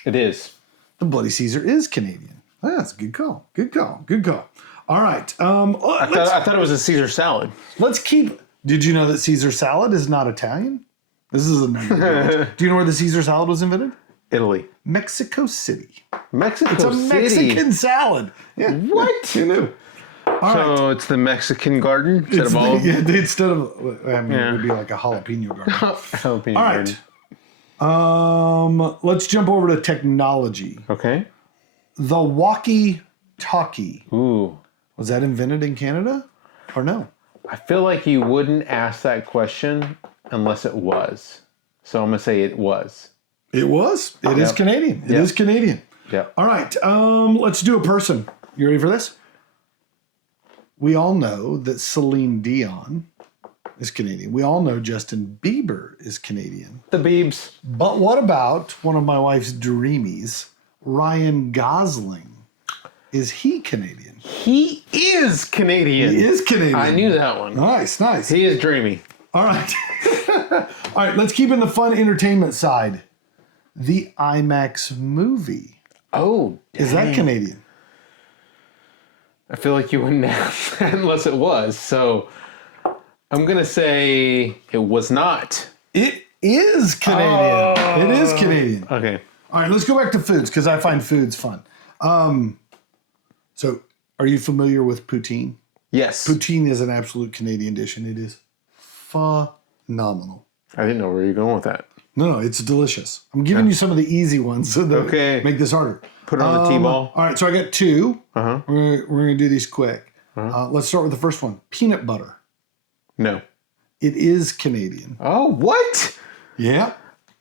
It is. The Bloody Caesar is Canadian. Oh, that's a good call. Good call. Good call. All right. I thought it was a Caesar salad. Let's keep... Did you know that Caesar salad is not Italian? This is a number. Do you know where the Caesar salad was invented? Italy. Mexico City. Mexico It's a City. Mexican salad. Yeah. What? Who knew? So it's the Mexican garden instead of all. Instead of, I mean, it would be like a jalapeno garden. Jalapeno All garden. right. Let's jump over to technology. Okay. The walkie-talkie. Ooh. Was that invented in Canada or no? I feel like you wouldn't ask that question unless it was. So I'm going to say it was. It was. It is Canadian. It is Canadian. Yeah. All right. Let's do a person. You ready for this? We all know that Celine Dion is Canadian. We all know Justin Bieber is Canadian. The Biebs. But what about one of my wife's dreamies, Ryan Gosling? Is he Canadian? He is Canadian. He is Canadian. I knew that one. Nice, nice. He is dreamy. All right. All right, let's keep in the fun entertainment side. The IMAX movie. Oh, Is that Canadian? I feel like you wouldn't ask that unless it was. So I'm going to say it was not. It is Canadian. It is Canadian. Okay. All right, let's go back to foods because I find foods fun. So, are you familiar with poutine? Yes. Poutine is an absolute Canadian dish, and it is phenomenal. I didn't know where you're going with that. No, it's delicious. I'm giving you some of the easy ones so that make this harder. Put it on the T-ball. All right, so I got two. Uh-huh. We're going to do these quick. Let's start with the first one. Peanut butter. No. It is Canadian. Oh, what? Yeah.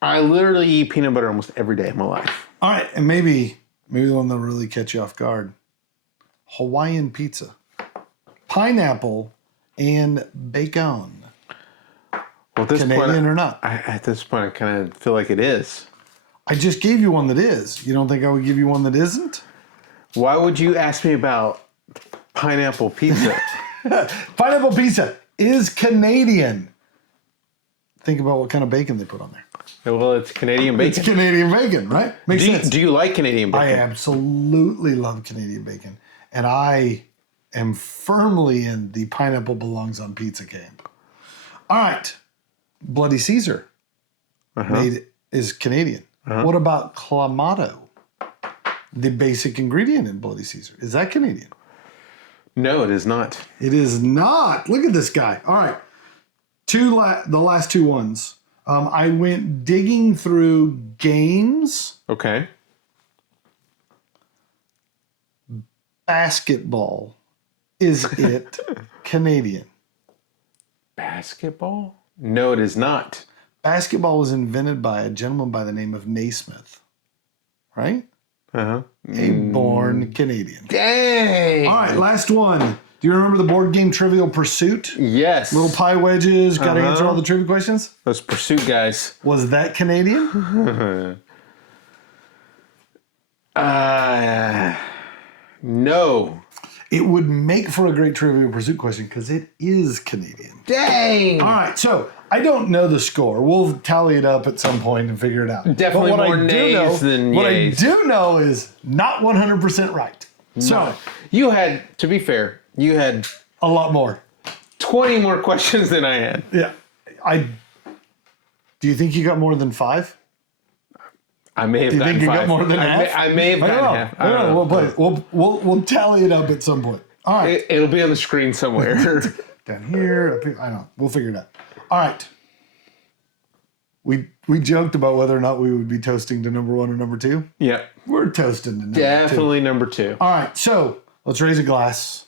I literally eat peanut butter almost every day of my life. All right, and maybe the one that'll really catch you off guard. Hawaiian pizza. Pineapple and bacon. Well, at this Canadian point, or not? at this point, I kind of feel like it is. I just gave you one that is. You don't think I would give you one that isn't? Why would you ask me about pineapple pizza? Pineapple pizza is Canadian. Think about what kind of bacon they put on there. Well, it's Canadian bacon. It's Canadian bacon, right? Makes sense. Do you like Canadian bacon? I absolutely love Canadian bacon. And I am firmly in the pineapple belongs on pizza camp. All right. Bloody Caesar is Canadian. What about Clamato? The basic ingredient in Bloody Caesar. Is that Canadian? No, it is not. It is not. Look at this guy. All right. The last two ones. I went digging through games. Okay. Basketball. Is it Canadian? Basketball? No, it is not. Basketball was invented by a gentleman by the name of Naismith. Right? Uh-huh. A born Canadian. Dang! All right, last one. Do you remember the board game Trivial Pursuit? Yes. Little pie wedges, got to answer all the trivia questions? Those pursuit guys. Was that Canadian? No. It would make for a great Trivial Pursuit question because it is Canadian. Dang! All right, so I don't know the score. We'll tally it up at some point and figure it out. Definitely more nays than What yays. I do know is not 100% right. So You had, to be fair, you had a lot more. 20 more questions than I had. Yeah. Do you think you got more than 5? I may have Do you gotten think you 5. got more than half? I may have gotten half. I don't know. We'll tally it up at some point. All right. It'll be on the screen somewhere. Down here. Up here. I don't know. We'll figure it out. All right. We joked about whether or not we would be toasting to number 1 or number 2. Yeah. We're toasting to number 2. Definitely number 2. All right. So let's raise a glass.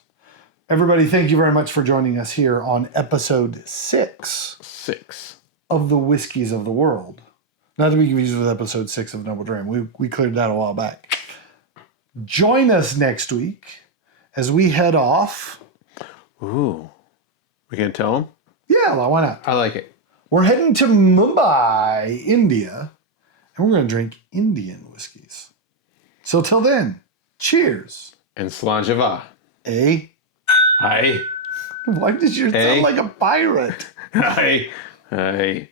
Everybody, thank you very much for joining us here on episode 6 of the Whiskies of the World. Not to be confused with episode 6 of Noble Dram. We cleared that a while back. Join us next week as we head off. Ooh. We can tell them? Yeah, well, why not? I like it. We're heading to Mumbai, India, and we're going to drink Indian whiskeys. So till then, cheers. And Slanjava. Eh? Hi. Why did you sound like a pirate? Hi. Hi.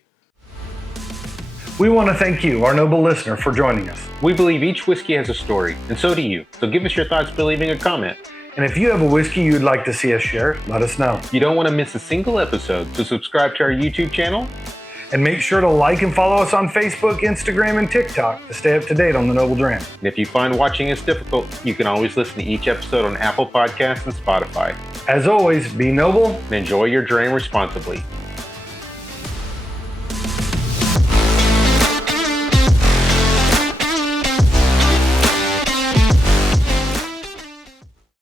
We want to thank you, our noble listener, for joining us. We believe each whiskey has a story, and so do you. So give us your thoughts by leaving a comment. And if you have a whiskey you'd like to see us share, let us know. You don't want to miss a single episode, so subscribe to our YouTube channel. And make sure to like and follow us on Facebook, Instagram, and TikTok to stay up to date on the Noble Dram. And if you find watching us difficult, you can always listen to each episode on Apple Podcasts and Spotify. As always, be noble And enjoy your dram responsibly.